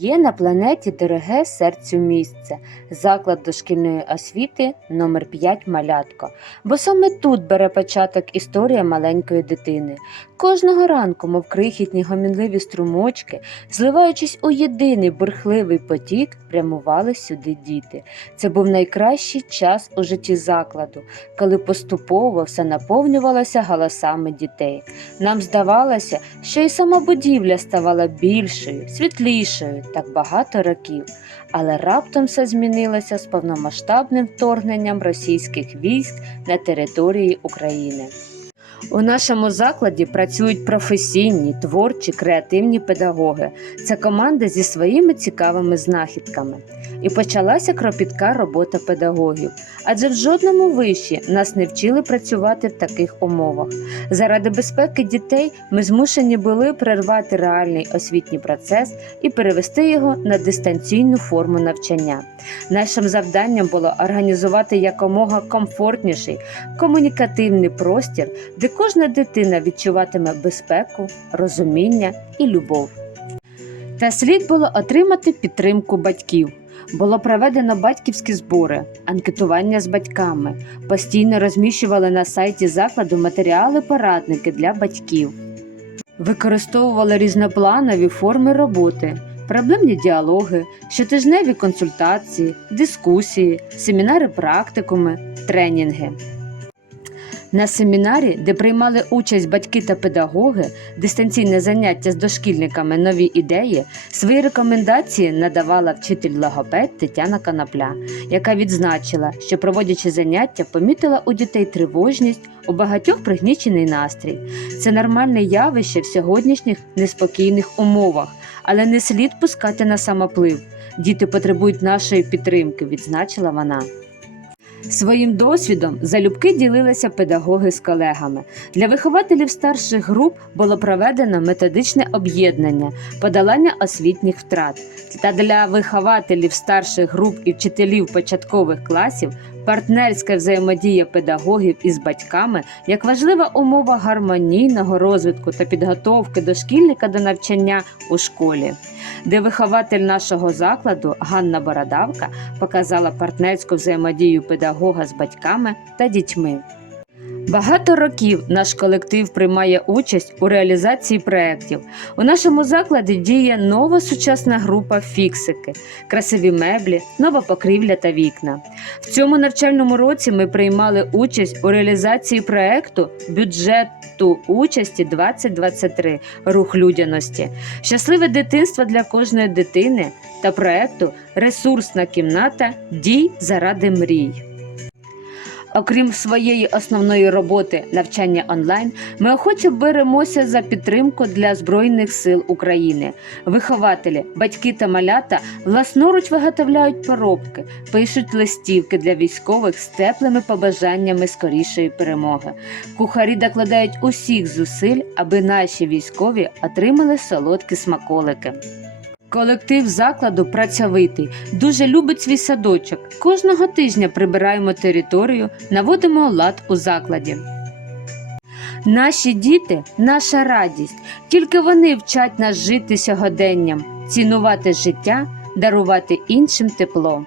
Є на планеті дороге серцю місце, заклад дошкільної освіти номер 5 Малятко. Бо саме тут бере початок історія маленької дитини. Кожного ранку, мов крихітні гомінливі струмочки, зливаючись у єдиний бурхливий потік, прямували сюди діти. Це був найкращий час у житті закладу, коли поступово все наповнювалося голосами дітей. Нам здавалося, що і сама будівля ставала більшою, світлішою так багато років, але раптом все змінилося з повномасштабним вторгненням російських військ на території України. У нашому закладі працюють професійні, творчі, креативні педагоги. Це команда зі своїми цікавими знахідками. І почалася кропітка робота педагогів, адже в жодному виші нас не вчили працювати в таких умовах. Заради безпеки дітей ми змушені були перервати реальний освітній процес і перевести його на дистанційну форму навчання. Нашим завданням було організувати якомога комфортніший комунікативний простір, де кожна дитина відчуватиме безпеку, розуміння і любов. Та слід було отримати підтримку батьків. Було проведено батьківські збори, анкетування з батьками, постійно розміщували на сайті закладу матеріали-порадники для батьків, використовували різнопланові форми роботи, проблемні діалоги, щотижневі консультації, дискусії, семінари практикуми, тренінги. На семінарі, де приймали участь батьки та педагоги, дистанційне заняття з дошкільниками нові ідеї, свої рекомендації надавала вчитель логопед Тетяна Конопля, яка відзначила, що проводячи заняття, помітила у дітей тривожність, у багатьох пригнічений настрій. Це нормальне явище в сьогоднішніх неспокійних умовах, але не слід пускати на самоплив. Діти потребують нашої підтримки, відзначила вона. Своїм досвідом залюбки ділилися педагоги з колегами. Для вихователів старших груп було проведено методичне об'єднання, подолання освітніх втрат. Та для вихователів старших груп і вчителів початкових класів партнерська взаємодія педагогів із батьками як важлива умова гармонійного розвитку та підготовки дошкільника до навчання у школі де вихователь нашого закладу Ганна Бородавка показала партнерську взаємодію педагога з батьками та дітьми. Багато років наш колектив приймає участь у реалізації проєктів. У нашому закладі діє нова сучасна група фіксики, красиві меблі, нова покрівля та вікна. В цьому навчальному році ми приймали участь у реалізації проєкту бюджету участі 2023 рух людяності, щасливе дитинство для кожної дитини та проєкту Ресурсна кімната дій заради мрій. Окрім своєї основної роботи навчання онлайн, ми охоче беремося за підтримку для Збройних сил України. Вихователі, батьки та малята власноруч виготовляють поробки, пишуть листівки для військових з теплими побажаннями скорішої перемоги. Кухарі докладають усіх зусиль, аби наші військові отримали солодкі смаколики. Колектив закладу працьовитий, дуже любить свій садочок. Кожного тижня прибираємо територію, наводимо лад у закладі. Наші діти наша радість, тільки вони вчать нас жити сьогоденням, цінувати життя, дарувати іншим тепло.